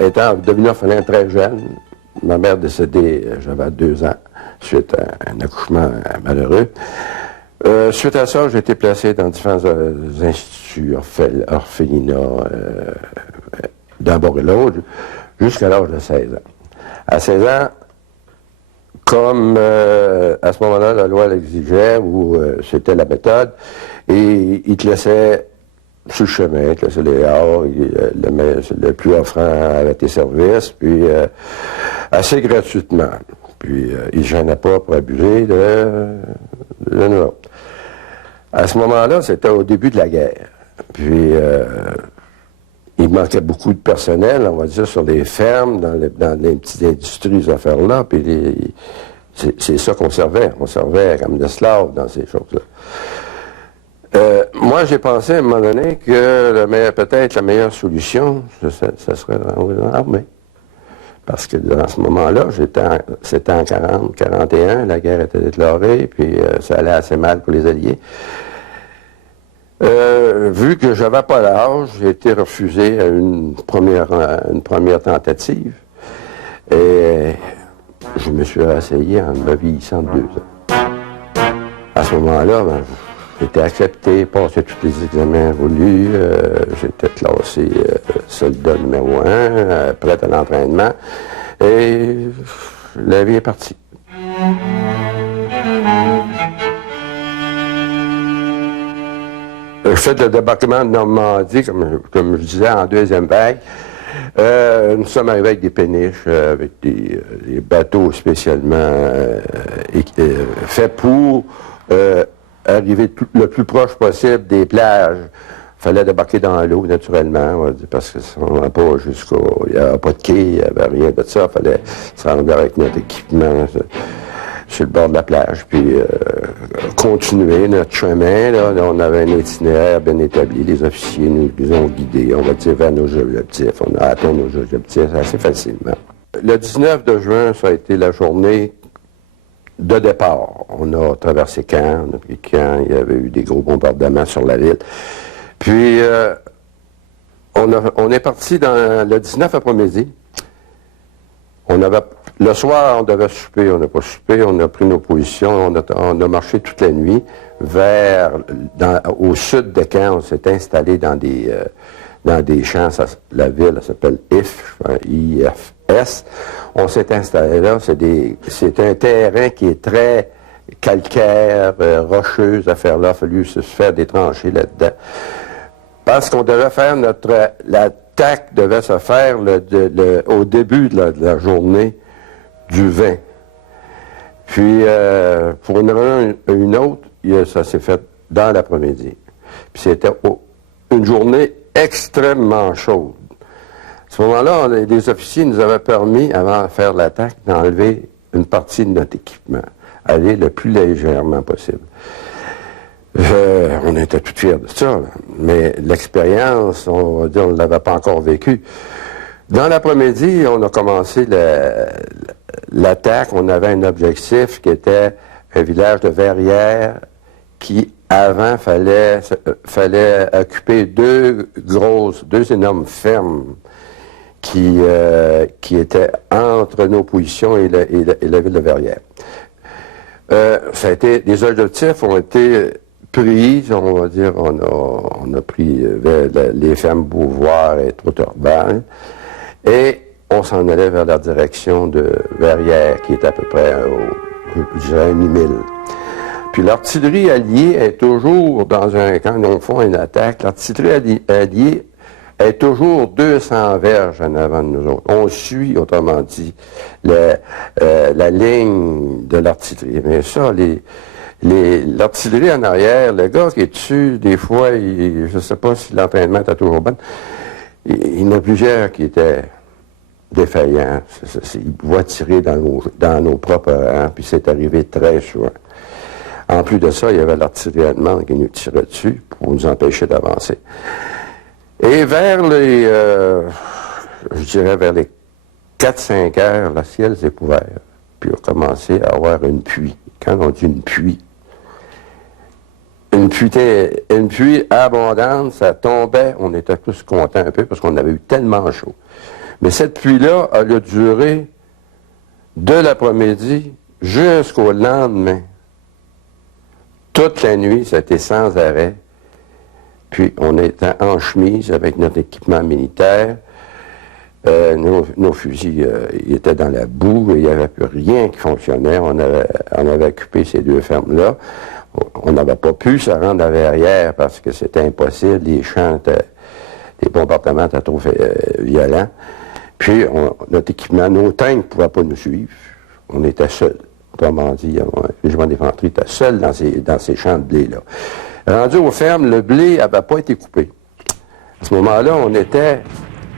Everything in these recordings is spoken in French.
étant devenu orphelin très jeune, ma mère décédée, j'avais 2 ans, suite à un accouchement malheureux. Suite à ça, j'ai été placé dans différents instituts, orphelinats, d'un bord et l'autre, jusqu'à l'âge de 16 ans. À 16 ans, comme à ce moment-là, la loi l'exigeait, ou c'était la méthode, et il te laissait sur le chemin, il te laissait les dehors, le plus offrant avec tes services, puis assez gratuitement. Puis il ne gênait pas pour abuser de nous autres. À ce moment-là, c'était au début de la guerre. Puis il manquait beaucoup de personnel, on va dire, sur les fermes, dans les petites industries, ces affaires-là, puis c'est ça qu'on servait. On servait comme des esclaves dans ces choses-là. Moi, j'ai pensé à un moment donné que peut-être la meilleure solution, ça serait dans l'armée. Parce que dans ce moment-là, c'était en 40, 41, la guerre était déclarée, puis ça allait assez mal pour les Alliés. Vu que je n'avais pas l'âge, j'ai été refusé à une première tentative. Et je me suis rasseyé en me vieillissant de 2 ans. À ce moment-là, j'ai été accepté, passé tous les examens voulus. J'étais classé soldat numéro 1, prêt à l'entraînement. Et la vie est partie. Je fais le débarquement de Normandie, comme je disais, en 2e vague. Nous sommes arrivés avec des péniches, avec des bateaux spécialement faits pour arriver le plus proche possible des plages. Il fallait débarquer dans l'eau, naturellement, parce que on n'a pas jusqu'au... Il n'y avait pas de quai, il n'y avait rien de ça. Il fallait se rendre avec notre équipement sur le bord de la plage, puis continuer notre chemin. Là, on avait un itinéraire bien établi. Les officiers nous ont guidés, on va dire, vers nos objectifs. On a atteint nos objectifs assez facilement. Le 19 de juin, ça a été la journée de départ. On a traversé Caen, on a pris Caen, il y avait eu des gros bombardements sur la ville. Puis, on est parti le 19 après-midi. Le soir, on devait souper, on n'a pas soupé, on a pris nos positions, on a marché toute la nuit au sud de Caen. On s'est installé dans des champs, la ville s'appelle IFS. On s'est installé là, c'est un terrain qui est très calcaire, rocheux, cette affaire-là, il a fallu se faire des tranchées là-dedans. Parce qu'on devait faire l'attaque devait se faire au début de la journée du 20. Puis, pour une raison ou une autre, ça s'est fait dans l'après-midi. Puis c'était une journée extrêmement chaude. À ce moment-là, les officiers nous avaient permis, avant de faire l'attaque, d'enlever une partie de notre équipement, aller le plus légèrement possible. On était tout fiers de ça, mais l'expérience, on va dire, on ne l'avait pas encore vécue. Dans l'après-midi, on a commencé l'attaque. On avait un objectif qui était un village de Verrières qui, avant, fallait occuper deux énormes fermes qui étaient entre nos positions et la ville de Verrières. Les objectifs ont été pris, on va dire, on a pris les fermes Beauvoir et Trotterbal, et on s'en allait vers la direction de Verrières, qui est à peu près, je dirais, 1000. Puis l'artillerie alliée est toujours quand on fait une attaque, l'artillerie alliée est toujours 200 verges en avant de nous autres. On suit, autrement dit, la ligne de l'artillerie. Mais ça, l'artillerie en arrière, le gars qui est dessus, des fois, je ne sais pas si l'entraînement était toujours bon, il y en a plusieurs qui étaient défaillants. Ils pouvaient tirer dans nos propres rangs, puis c'est arrivé très souvent. En plus de ça, il y avait l'artillerie allemande qui nous tirait dessus pour nous empêcher d'avancer. Et vers les 4-5 heures, le ciel s'est couvert. Puis on a commencé à avoir une pluie. Quand on dit une pluie abondante, ça tombait, on était tous contents un peu parce qu'on avait eu tellement chaud. Mais cette pluie-là, elle a duré de l'après-midi jusqu'au lendemain. Toute la nuit, ça a été sans arrêt. Puis, on était en chemise avec notre équipement militaire. Nos fusils ils étaient dans la boue et il n'y avait plus rien qui fonctionnait. On avait occupé ces deux fermes-là. On n'avait pas pu se rendre à Verrières parce que c'était impossible. Les bombardements étaient trop violents. Puis, notre équipement, nos tanks ne pouvaient pas nous suivre. On était seuls. Autrement dit, le régiment d'infanterie était seul dans ces champs de blé-là. Rendu aux fermes, le blé n'avait pas été coupé. À ce moment-là, on était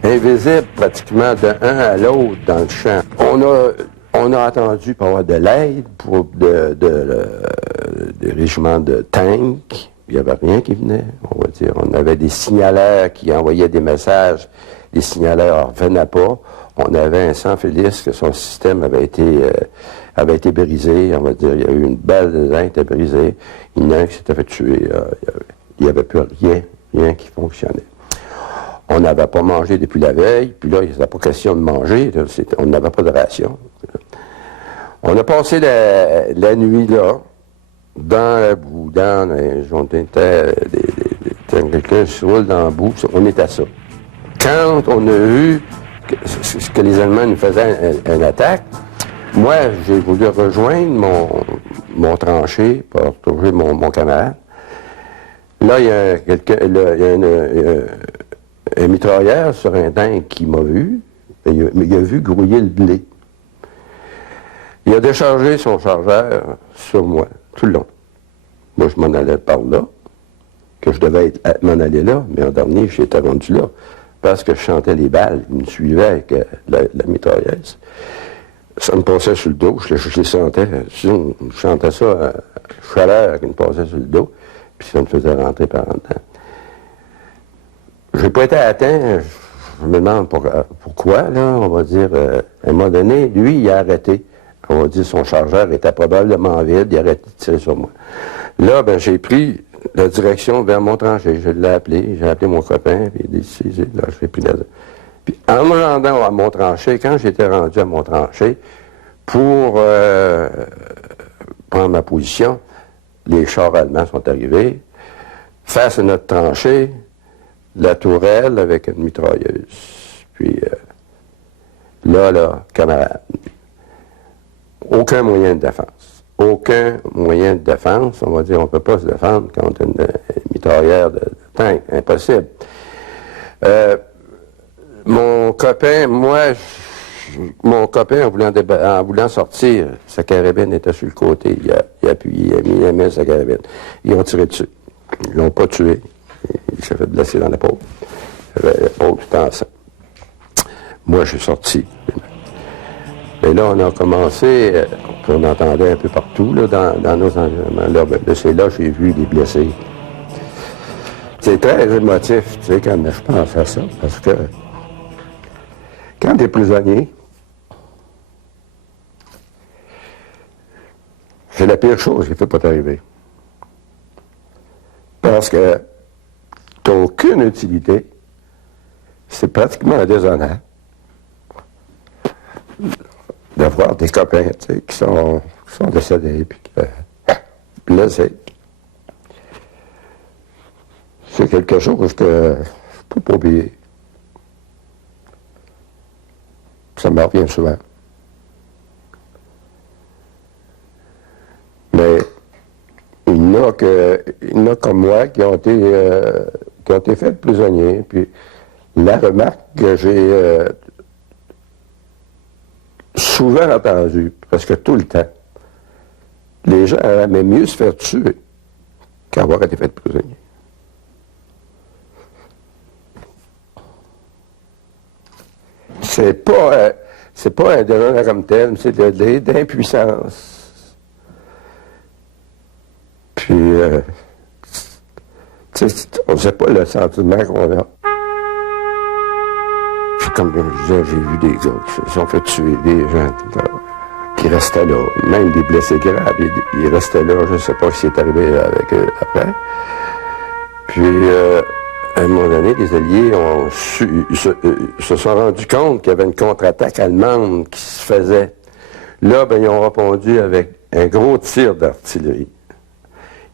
invisible pratiquement de un à l'autre dans le champ. On a attendu pour avoir de l'aide pour des régiments de tanks. Il n'y avait rien qui venait, on va dire. On avait des signalaires qui envoyaient des messages. Les signalaires ne revenaient pas. On avait un sans-Félix que son système avait été brisé. On va dire, il y a eu une balle dedans qui était brisée. Il y en a un qui s'était fait tuer. Il n'y avait plus rien qui fonctionnait. On n'avait pas mangé depuis la veille, puis là, il n'était pas question de manger, là, on n'avait pas de ration. On a passé la nuit là, dans la boue, on était quelqu'un se roule dans la boue, on était à ça. Quand on a vu que les Allemands nous faisaient une attaque, moi, j'ai voulu rejoindre mon tranchée pour retrouver mon camarade. Là, il y a un mitrailleur sur un tank qui m'a vu, il a vu grouiller le blé. Il a déchargé son chargeur sur moi, tout le long. Moi, je m'en allais par là, que je devais m'en aller là, mais en dernier, j'étais rendu là, parce que je chantais les balles, il me suivait avec la mitrailleuse. Ça me passait sur le dos, je les sentais, je chantais ça à chaleur qui me passait sur le dos, puis ça me faisait rentrer par en dedans. J'ai pas été atteint, je me demande pourquoi, là, on va dire, à un moment donné, lui, il a arrêté. On va dire, son chargeur était probablement vide, il a arrêté de tirer sur moi. Là, ben, j'ai pris la direction vers mon tranchée, je l'ai appelé, j'ai appelé mon copain, puis il dit, là, je fais plus là. Puis, en me rendant à mon tranchée, quand j'étais rendu à mon tranchée, pour prendre ma position, les chars allemands sont arrivés, face à notre tranchée, la tourelle avec une mitrailleuse. Puis là, camarade, aucun moyen de défense. Aucun moyen de défense. On va dire, on ne peut pas se défendre contre une mitrailleur de tank. Impossible. Mon copain, en voulant sortir, sa carabine était sur le côté. Il a appuyé, il a mis la main sur sa carabine. Ils ont tiré dessus. Ils l'ont pas tué. Il s'est fait blesser dans l'épaule. L'épaule tout en sang. Moi, je suis sorti. Et là, on a commencé, on entendait un peu partout, là, dans nos environnements. Là, c'est là que j'ai vu des blessés. C'est très émotif, tu sais, quand je pense à ça, parce que quand tu es prisonnier, c'est la pire chose qui ne peut pas t'arriver. Parce que tu n'as aucune utilité, c'est pratiquement un déshonneur d'avoir des copains, tu sais, qui sont décédés, puis blessés. C'est quelque chose que je ne peux pas oublier. Ça me revient souvent. Mais il y en a comme moi qui ont été faits prisonniers. Puis la remarque que j'ai souvent entendue, presque tout le temps, les gens aimaient mieux se faire tuer qu'avoir été faits prisonniers. C'est pas un déshonneur comme tel, c'est de l'impuissance. Puis, on ne sait pas le sentiment qu'on a. Comme je disais, j'ai vu des gars qui se sont fait tuer, des gens qui restaient là, même des blessés graves, ils restaient là, je ne sais pas ce qui est arrivé avec eux après. Puis, À un moment donné, les Alliés se sont rendus compte qu'il y avait une contre-attaque allemande qui se faisait. Là, ben, ils ont répondu avec un gros tir d'artillerie.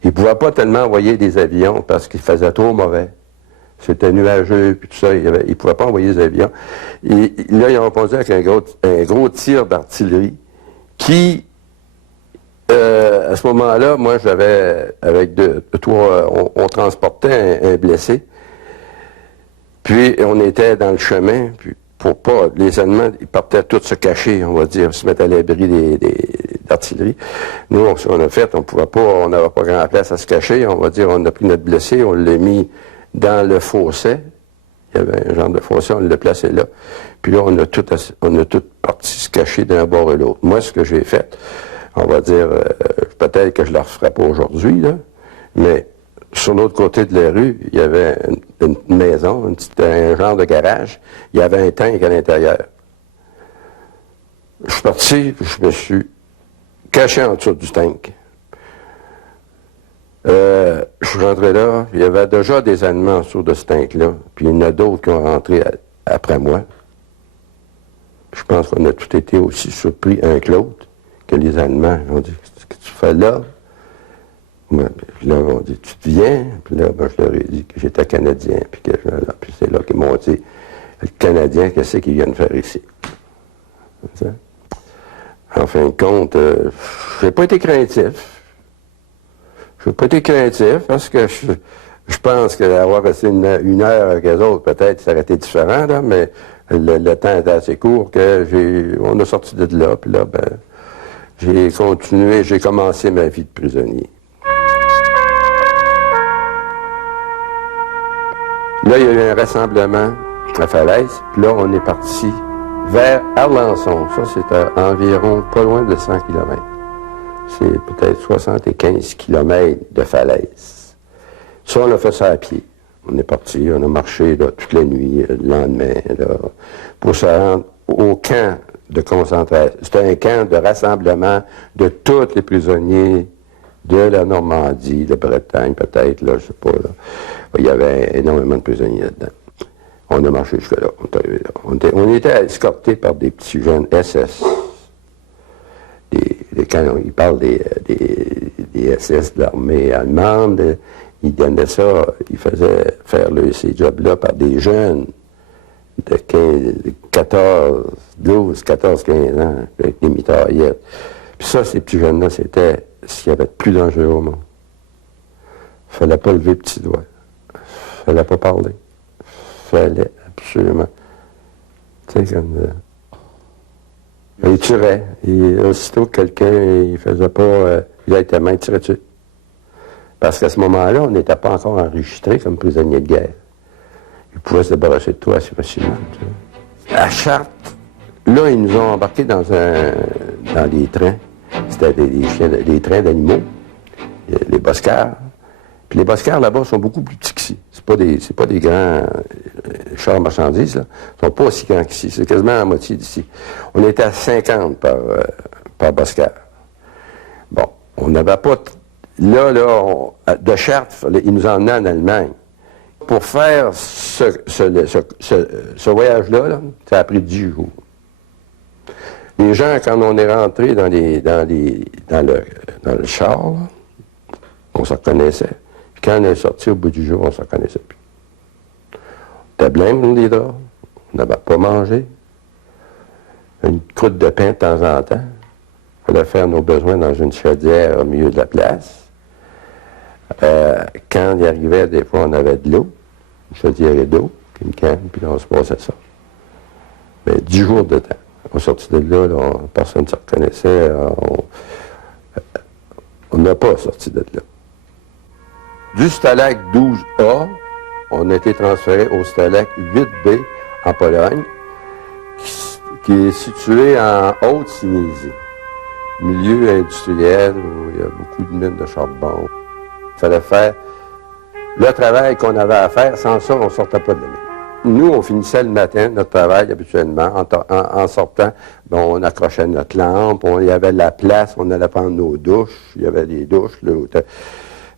Ils ne pouvaient pas tellement envoyer des avions parce qu'il faisait trop mauvais. C'était nuageux, puis tout ça. Ils ne pouvaient pas envoyer des avions. Et là, ils ont répondu avec un gros tir d'artillerie qui, à ce moment-là, moi, j'avais, avec on transportait un blessé. Puis, on était dans le chemin, puis pour pas, les Allemands, ils partaient tous se cacher, on va dire, se mettre à l'abri d'artillerie. Nous, on a fait, on n'avait pas grand place à se cacher, on va dire, on a pris notre blessé, on l'a mis dans le fossé. Il y avait un genre de fossé, on l'a placé là. Puis là, on a tout parti se cacher d'un bord et l'autre. Moi, ce que j'ai fait, on va dire, peut-être que je ne le referai pas aujourd'hui, là, mais sur l'autre côté de la rue, il y avait une maison, un genre de garage. Il y avait un tank à l'intérieur. Je suis parti, puis je me suis caché en dessous du tank. Je suis rentré là, il y avait déjà des Allemands en dessous de ce tank-là, puis il y en a d'autres qui ont rentré après moi. Je pense qu'on a tous été aussi surpris un que l'autre, que les Allemands ont dit, qu'est-ce que tu fais là? Moi, puis là, on dit, tu te viens? Puis là, ben, je leur ai dit que j'étais Canadien, puis c'est là qu'ils m'ont dit, le Canadien, qu'est-ce qu'ils viennent faire ici? En fin de compte, j'ai pas été craintif. Je n'ai pas été craintif parce que je pense qu'avoir resté une heure avec les autres, peut-être, ça aurait été différent, là, mais le temps était assez court on a sorti de là, puis là, ben, j'ai commencé ma vie de prisonnier. Là, il y a eu un rassemblement à Falaise, puis là, on est parti vers Arlançon. Ça, c'est à environ pas loin de 100 km. C'est peut-être 75 km de Falaise. Ça, on a fait ça à pied. On est parti, on a marché là, toute la nuit, le lendemain, là, pour se rendre au camp de concentration. C'était un camp de rassemblement de tous les prisonniers de la Normandie, de Bretagne, peut-être, là, je sais pas, là. Il y avait énormément de prisonniers là-dedans. On a marché jusque-là. On était escortés par des petits jeunes SS. Quand ils parlent des SS de l'armée allemande, ils donnaient ça, ils faisaient faire ces jobs-là par des jeunes de 12, 14, 15 ans, avec des mitraillettes. Puis ça, ces petits jeunes-là, c'était ce qu'il y avait de plus dangereux au monde. Il ne fallait pas lever le petit doigt. Il ne fallait pas parler. Il fallait absolument. Tu sais, comme. Il tuerait. Et aussitôt que quelqu'un, il faisait pas directement, il tirait dessus. Parce qu'à ce moment-là, on n'était pas encore enregistré comme prisonnier de guerre. Il pouvait se débarrasser de toi assez facilement. Tu sais. À Chartres, là, ils nous ont embarqués dans des trains. C'était des trains d'animaux, les boscards. Puis les boscards, là-bas, sont beaucoup plus petits qu'ici. C'est pas des grands chars marchandises, là. Ils sont pas aussi grands qu'ici. C'est quasiment la moitié d'ici. On était à 50 par boscard. Bon, on n'avait pas... de Chartres, ils nous emmenaient en Allemagne. Pour faire ce voyage-là, là, ça a pris 10 jours. Les gens, quand on est rentré dans le char, là, on se reconnaissait. Puis quand on est sorti au bout du jour, on ne se reconnaissait plus. On était blêmes, les draps. On n'avait pas mangé. Une croûte de pain de temps en temps. Il fallait faire nos besoins dans une chaudière au milieu de la place. Quand il arrivait, des fois, on avait de l'eau. Une chaudière d'eau, une canne, puis là, on se passait ça. Mais 10 jours de temps. On sortit de là, personne ne se reconnaissait. On n'a pas sorti de là. Du Stalag 12A, on a été transféré au Stalag 8B en Pologne, qui est situé en Haute-Silésie, milieu industriel où il y a beaucoup de mines de charbon. Il fallait faire le travail qu'on avait à faire. Sans ça, on ne sortait pas de la mine. Nous, on finissait le matin notre travail habituellement. En sortant, bon, on accrochait notre lampe, il y avait la place, on allait prendre nos douches, il y avait des douches. Là,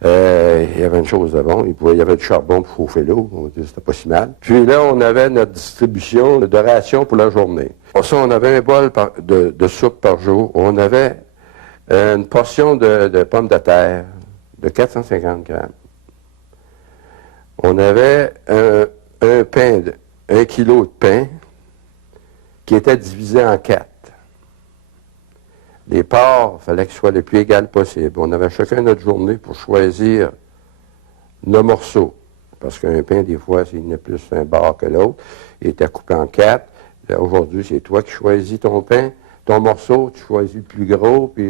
Il y avait une chose de bon, il y avait du charbon pour chauffer l'eau, on va dire c'était pas si mal. Puis là, on avait notre distribution de rations pour la journée. Pour ça, on avait un bol de soupe par jour. On avait une portion de pommes de terre de 450 grammes. On avait un pain, 1 kilo de pain qui était divisé en 4. Les parts, il fallait qu'ils soient le plus égal possible. On avait chacun notre journée pour choisir nos morceaux. Parce qu'un pain, des fois, il n'est plus un bar que l'autre. Il était coupé en 4. Aujourd'hui, c'est toi qui choisis ton pain, ton morceau, tu choisis le plus gros, puis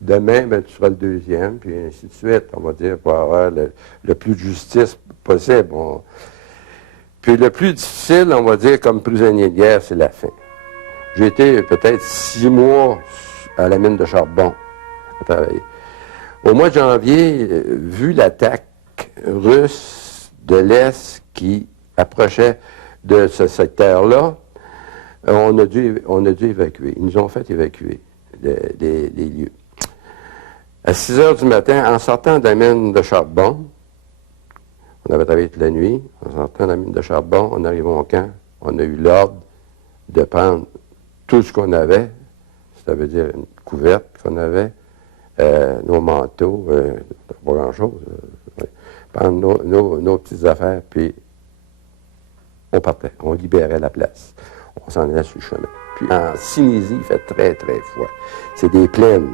demain, ben, tu seras le deuxième, puis ainsi de suite, on va dire, pour avoir le plus de justice possible. Puis le plus difficile, on va dire, comme prisonnier de guerre, c'est la fin. J'ai été peut-être 6 mois à la mine de charbon à travailler. Au mois de janvier, vu l'attaque russe de l'Est qui approchait de ce secteur-là, on a dû évacuer. Ils nous ont fait évacuer les lieux. À 6 heures du matin, en sortant de la mine de charbon, on avait travaillé toute la nuit, en sortant de la mine de charbon, on arrive au camp, on a eu l'ordre de prendre tout ce qu'on avait, ça veut dire une couverte qu'on avait, nos manteaux, pas grand-chose, prendre nos petites affaires, puis on partait, on libérait la place. On s'en allait sur le chemin. Puis en Sinésie, il fait très, très froid. C'est des plaines.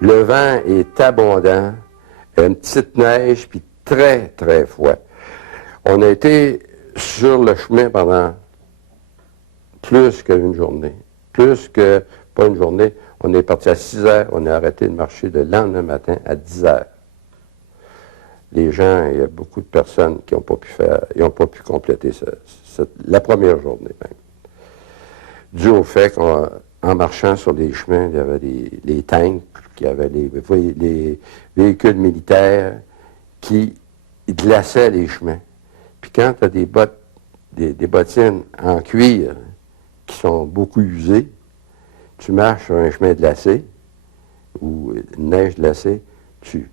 Le vent est abondant, une petite neige, puis très, très froid. On a été sur le chemin pendant plus qu'une journée. Plus que, pas une journée, on est parti à 6 heures, on a arrêté de marcher le lendemain matin à 10 heures. Les gens, il y a beaucoup de personnes qui n'ont pas pu faire, ils n'ont pas pu compléter la première journée même. Dû au fait qu'en marchant sur les chemins, il y avait les tanks, il y avait les véhicules militaires qui glaçaient les chemins. Puis quand tu as des bottines en cuir qui sont beaucoup usées, tu marches sur un chemin glacé ou une neige glacée, tu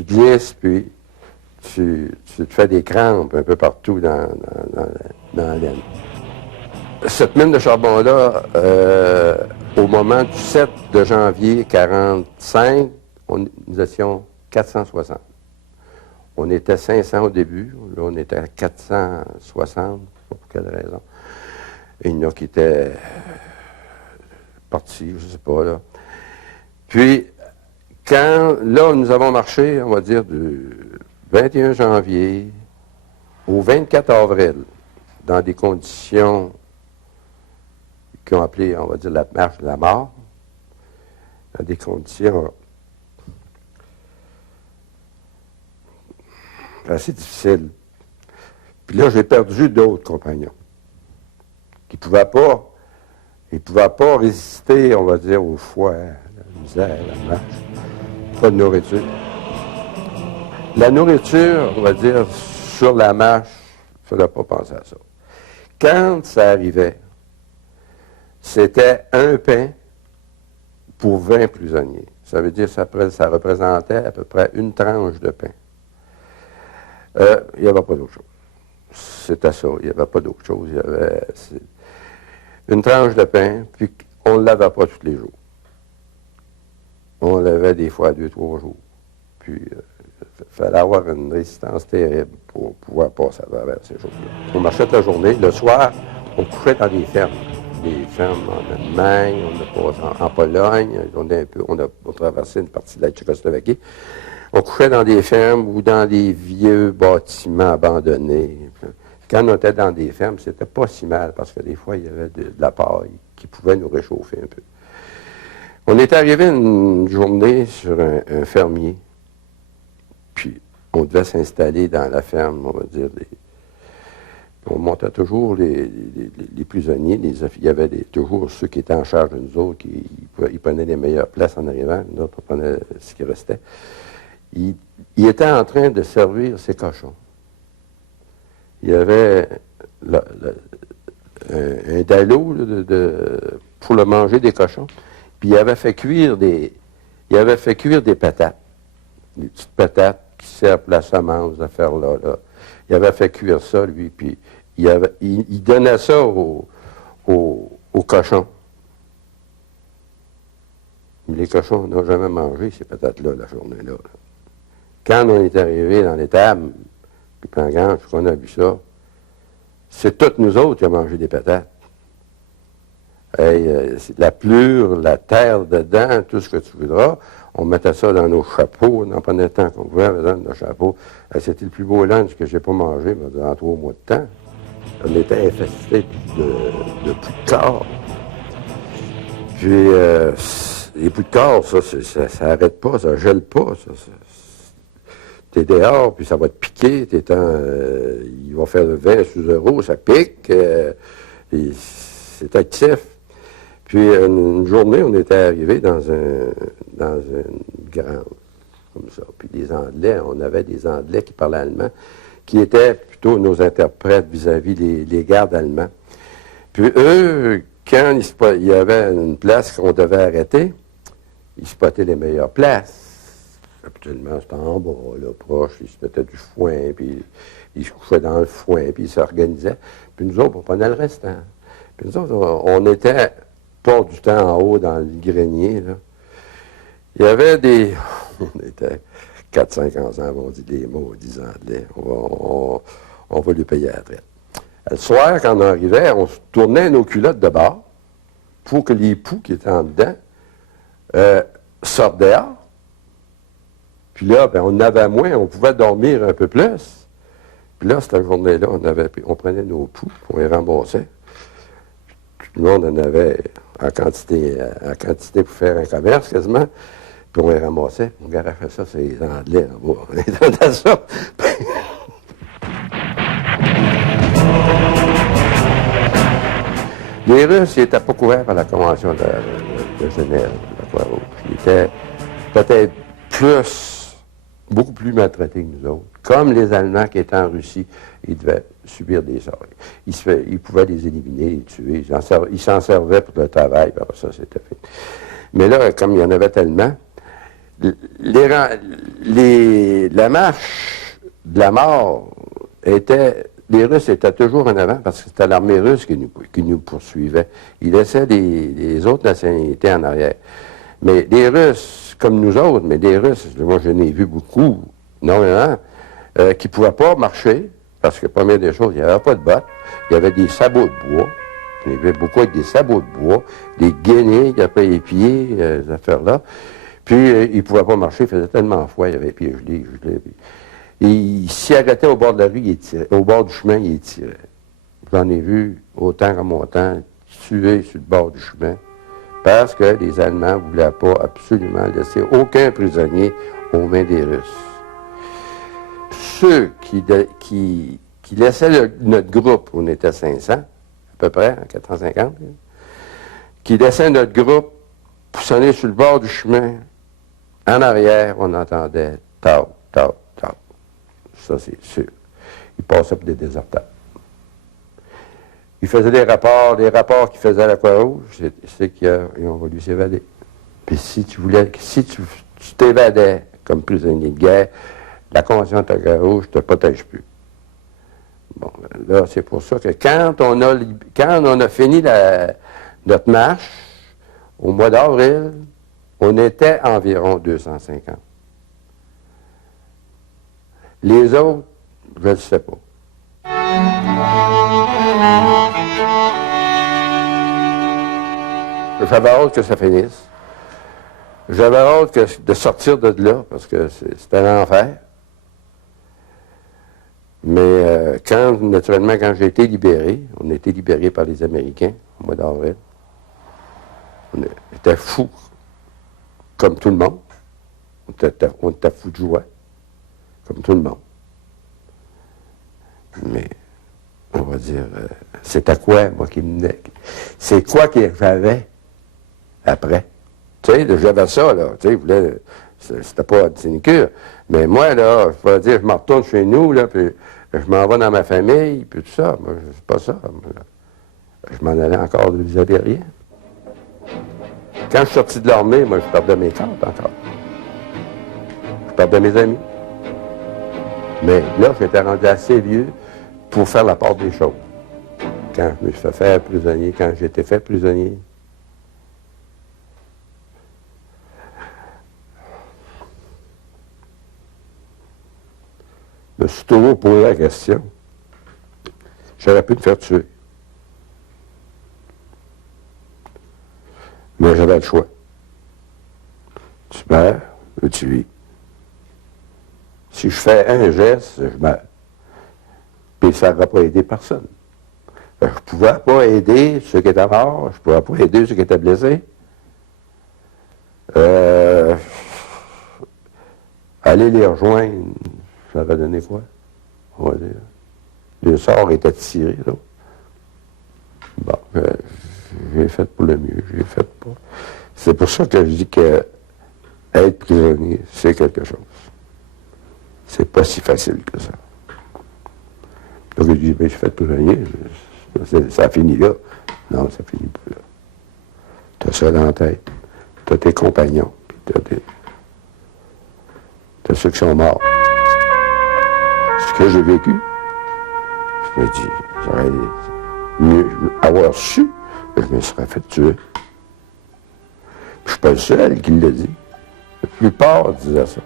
glisses, puis tu te fais des crampes un peu partout dans la laine. Cette mine de charbon-là, au moment du 7 de janvier 1945, nous étions 460. On était 500 au début, là on était à 460, pour quelle raison. Et il y en a qui étaient partis, je ne sais pas, là. Puis, là, nous avons marché, on va dire, du 21 janvier au 24 avril, dans des conditions qui ont appelé, on va dire, la marche de la mort, dans des conditions assez difficiles. Puis là, j'ai perdu d'autres compagnons qui ne pouvaient pas résister, on va dire, au froid, à la misère, à la marche. Pas de nourriture. La nourriture, on va dire, sur la marche, il ne fallait pas penser à ça. Quand ça arrivait, c'était un pain pour 20 prisonniers. Ça veut dire que ça représentait à peu près une tranche de pain. Il n'y avait pas d'autre chose. C'était ça, il n'y avait pas d'autre chose. Il y avait une tranche de pain, puis on ne l'avait pas tous les jours. On l'avait des fois 2-3 jours. Puis, il fallait avoir une résistance terrible pour pouvoir passer à travers ces jours-là. On marchait toute la journée. Le soir, on couchait dans des fermes. Des fermes en Allemagne, on a passé en Pologne, on a traversé une partie de la Tchécoslovaquie. On couchait dans des fermes ou dans des vieux bâtiments abandonnés. Quand on était dans des fermes, c'était pas si mal parce que des fois, il y avait de la paille qui pouvait nous réchauffer un peu. On est arrivé une journée sur un fermier, puis on devait s'installer dans la ferme, on va dire. On montait toujours les prisonniers, il y avait toujours ceux qui étaient en charge de nous autres, ils prenaient les meilleures places en arrivant, nous autres, on prenait ce qui restait. Il était en train de servir ses cochons. Il y avait un dallo pour le manger des cochons, puis il avait fait cuire des patates. des petites patates qui servent pour la semence, affaire-là. Là. Il avait fait cuire ça, lui, puis il donnait ça aux cochons. Mais les cochons n'ont jamais mangé ces patates-là, la journée-là. Là. Quand on est arrivé dans l'étable, puis quand on a vu ça, c'est toutes nous autres qui avons mangé des patates. La plure, la terre dedans, tout ce que tu voudras. On mettait ça dans nos chapeaux, on en prenait le temps qu'on pouvait, dans nos chapeaux. C'était le plus beau lunch que j'ai pas mangé durant 3 mois de temps. On était infesté de poux de corps. Puis, les poux de corps, ça n'arrête pas, ça gèle pas. T'es dehors, puis ça va te piquer. Il va faire le 20 sous 0, ça pique. C'est actif. Puis une journée, on était arrivé dans une grange, comme ça. Puis des Anglais, on avait des Anglais qui parlaient allemand, qui étaient plutôt nos interprètes vis-à-vis les gardes allemands. Puis eux, quand il y avait une place qu'on devait arrêter, ils spottaient les meilleures places. Habituellement, c'était en bas, là, proche, ils se mettaient du foin, puis ils se couchaient dans le foin, puis ils s'organisaient. Puis nous autres, on prenait le restant. Puis nous autres, on était pas du temps en haut dans le grenier, là. Il y avait des... On était 4-5 ans, on dit des mots, 10 Anglais. On va lui payer la traite. Le soir, quand on arrivait, on se tournait nos culottes de bord pour que les poux qui étaient en dedans sortent dehors. Puis là, ben, on en avait moins, on pouvait dormir un peu plus. Puis là, cette journée-là, on prenait nos poux, on les ramassait. Tout le monde en avait en quantité pour faire un commerce quasiment. Puis on les ramassait. On garachait ça, c'est les Anglais en bas. On entendait ça. Les Russes, ils n'étaient pas couverts par la Convention de Genève, la Croix-Rouge. Ils étaient peut-être beaucoup plus maltraités que nous autres. Comme les Allemands qui étaient en Russie, ils devaient subir des sorts. Ils pouvaient les éliminer, les tuer. Ils s'en servaient pour le travail, puis après ça, c'était fait. Mais là, comme il y en avait tellement, la marche de la mort était... Les Russes étaient toujours en avant parce que c'était l'armée russe qui nous poursuivait. Ils laissaient les autres nationalités en arrière. Mais les Russes, comme nous autres, mais des Russes, moi je n'ai vu beaucoup, énormément, qui ne pouvaient pas marcher parce que, première des choses, il n'y avait pas de bottes, il y avait des sabots de bois. Il y avait beaucoup avec des sabots de bois, des guenilles après les pieds, ces affaires-là. Puis, ils ne pouvaient pas marcher, il faisait tellement froid, il y avait les pieds gelés. Et il s'y arrêtait au bord de la rue, il tirait. Au bord du chemin, il tirait. J'en ai vu, autant comme autant, tuer sur le bord du chemin, parce que les Allemands ne voulaient pas absolument laisser aucun prisonnier aux mains des Russes. Ceux qui laissaient notre groupe, on était 500, à peu près, en 450, qui laissaient notre groupe pour sonner sur le bord du chemin, en arrière, on entendait « tau, tau, tau ». Ça, c'est sûr. Ils passaient pour des déserteurs. Ils faisaient des rapports qu'ils faisaient à la Croix-Rouge, c'est qu'ils ont voulu s'évader. Puis si tu t'évadais comme prisonnier de guerre, la Convention de la Croix-Rouge ne te protège plus. Bon, là, c'est pour ça que quand on a fini notre marche, au mois d'avril, on était environ 250. Les autres, je ne sais pas. J'avais hâte que ça finisse. J'avais hâte de sortir de là, parce que c'était l'enfer. Mais naturellement, quand j'ai été libéré, on a été libéré par les Américains au mois d'avril. On était fous, comme tout le monde. On était fous de joie, comme tout le monde. Mais, on va dire, c'était quoi, moi, qui me... C'est quoi qu'il j'avais après? Tu sais, j'avais ça, là. Tu sais, c'était pas de sinicure. Mais moi, là, je peux dire, je me retourne chez nous, là, puis je m'en vais dans ma famille, puis tout ça. Moi, c'est pas ça. Je m'en allais encore vis-à-vis rien. Quand je suis sorti de l'armée, moi, je perdais mes cartes encore. Je perdais mes amis. Mais là, j'étais rendu assez vieux pour faire la part des choses. Quand je me suis fait faire prisonnier, quand j'ai été fait prisonnier, je me suis toujours posé la question. J'aurais pu me faire tuer. Mais j'avais le choix. Tu meurs ou tu vis. Si je fais un geste, je meurs. Puis ça n'aurait pas aidé personne. Je ne pouvais pas aider ceux qui étaient morts, je ne pouvais pas aider ceux qui étaient blessés. Aller les rejoindre, ça va donner quoi? On va dire. Le sort était tiré, là. Bon, j'ai fait pour le mieux, j'ai fait pas. C'est pour ça que je dis que être prisonnier, c'est quelque chose. C'est pas si facile que ça. Donc je dis, mais je suis fait prisonnier, ça finit là. Non, ça finit pas là. Tu as ça dans la tête. Tu as tes compagnons, puis tu as ceux qui sont morts. Ce que j'ai vécu, je me dis, j'aurais mieux avoir su, je me serais fait tuer. Puis je suis pas le seul qui l'a dit. La plupart disaient ça.